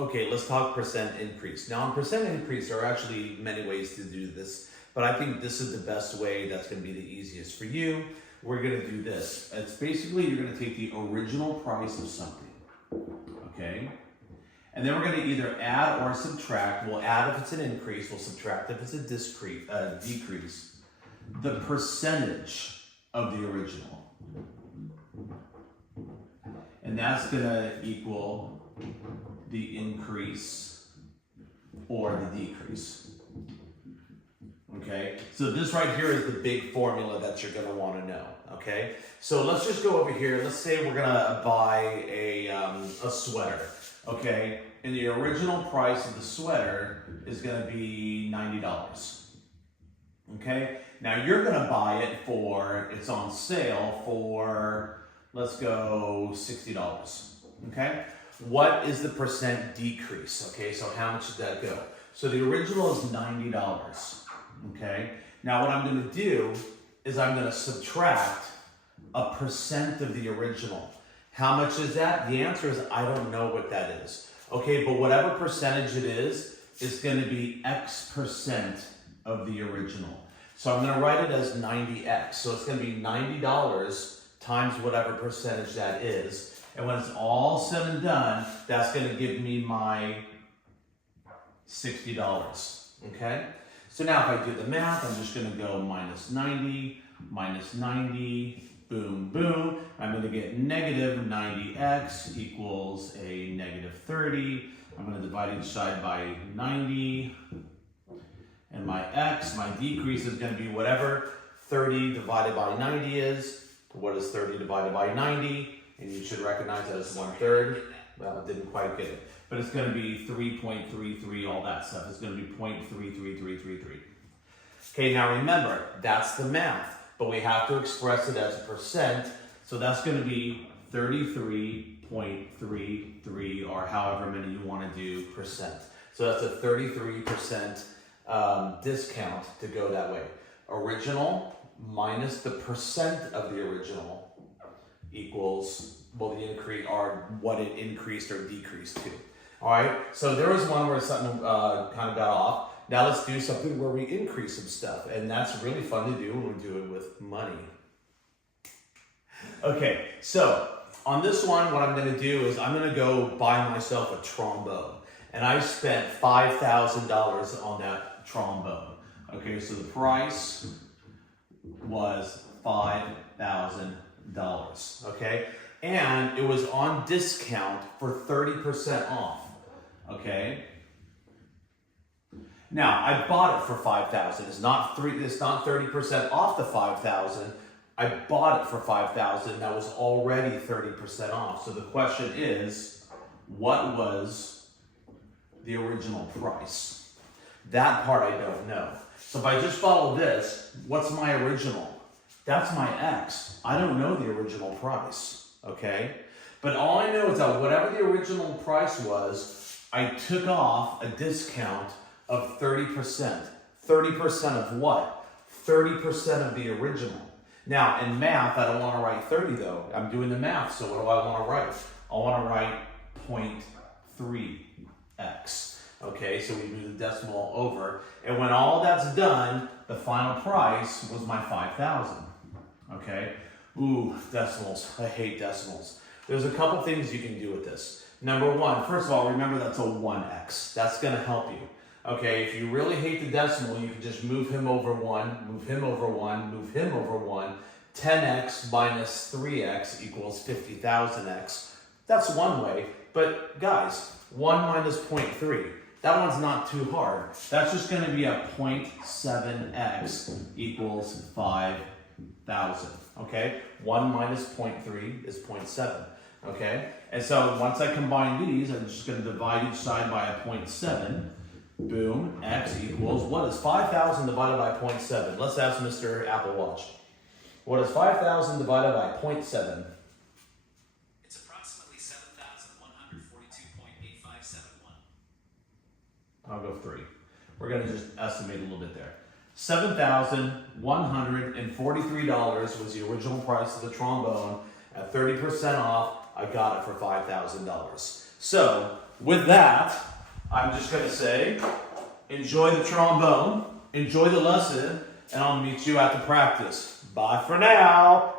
Okay, let's talk percent increase. Now, on percent increase, there are actually many ways to do this, but I think this is the best way. That's going to be the easiest for you. We're going to do this. It's basically, you're going to take the original price of something, okay? And then we're going to either add or subtract. We'll add if it's an increase. We'll subtract if it's a decrease. The percentage of the original. And that's going to equal the increase or the decrease. Okay, so this right here is the big formula that you're going to want to know. Okay, so let's just go over here. Let's say we're going to buy a sweater. Okay, and the original price of the sweater is going to be $90. Okay, now you're going to buy it for, it's on sale for, let's go $60. Okay, what is the percent decrease? Okay, so how much did that go? So the original is $90. Okay, now what I'm going to do is I'm going to subtract a percent of the original. How much is that? The answer is I don't know what that is. Okay, but whatever percentage it is going to be X percent of the original. So I'm going to write it as 90X. So it's going to be $90 times whatever percentage that is. And when it's all said and done, that's going to give me my $60. Okay? So now if I do the math, I'm just going to go minus 90, boom, boom. I'm going to get negative 90x equals a negative 30. I'm going to divide each side by 90. And my x, my decrease is going to be whatever 30 divided by 90 is. What is 30 divided by 90? And you should recognize that as 1/3. Well, I didn't quite get it. But it's going to be 3.33, all that stuff. It's going to be 0.33333. Okay, now remember, that's the math. But we have to express it as a percent. So that's going to be 33.33, or however many you want to do percent. So that's a 33% discount to go that way. Original minus the percent of the original equals, well, the increase, or what it increased or decreased to. All right, so there was one where something kind of got off. Now let's do something where we increase some stuff, and that's really fun to do when we do it with money. Okay, so on this one, what I'm going to do is I'm going to go buy myself a trombone, and I spent $5,000 on that trombone. Okay, so the price was $5,000. Okay, and it was on discount for 30% off. Okay. Now I bought it for $5,000. It's not 30% off the $5,000. I bought it for $5,000. That was already 30% off. So the question is, what was the original price? That part I don't know. So if I just follow this, what's my original? That's my X. I don't know the original price. Okay? But all I know is that whatever the original price was, I took off a discount of 30%. 30% of what? 30% of the original. Now, in math, I don't want to write 30 though. I'm doing the math, so what do I want to write? I want to write 0.3x. Okay, so we move the decimal over. And when all that's done, the final price was my 5,000. Okay? Ooh, decimals. I hate decimals. There's a couple things you can do with this. Number one, first of all, remember that's a 1x. That's going to help you. Okay, if you really hate the decimal, you can just move him over 1, move him over 1, move him over 1. 10x minus 3x equals 50,000x. That's one way. But guys, 1 minus 0.3. That one's not too hard. That's just going to be a 0.7x equals 5,000. Okay, 1 minus 0.3 is 0.7. Okay, and so once I combine these, I'm just going to divide each side by a 0.7. Boom, x equals, what is 5,000 divided by 0.7? Let's ask Mr. Apple Watch. What is 5,000 divided by 0.7? It's approximately 7,142.8571. I'll go 3. We're going to just estimate a little bit there. $7,143 was the original price of the trombone. At 30% off, I got it for $5,000. So with that, I'm just going to say, enjoy the trombone, enjoy the lesson, and I'll meet you at the practice. Bye for now.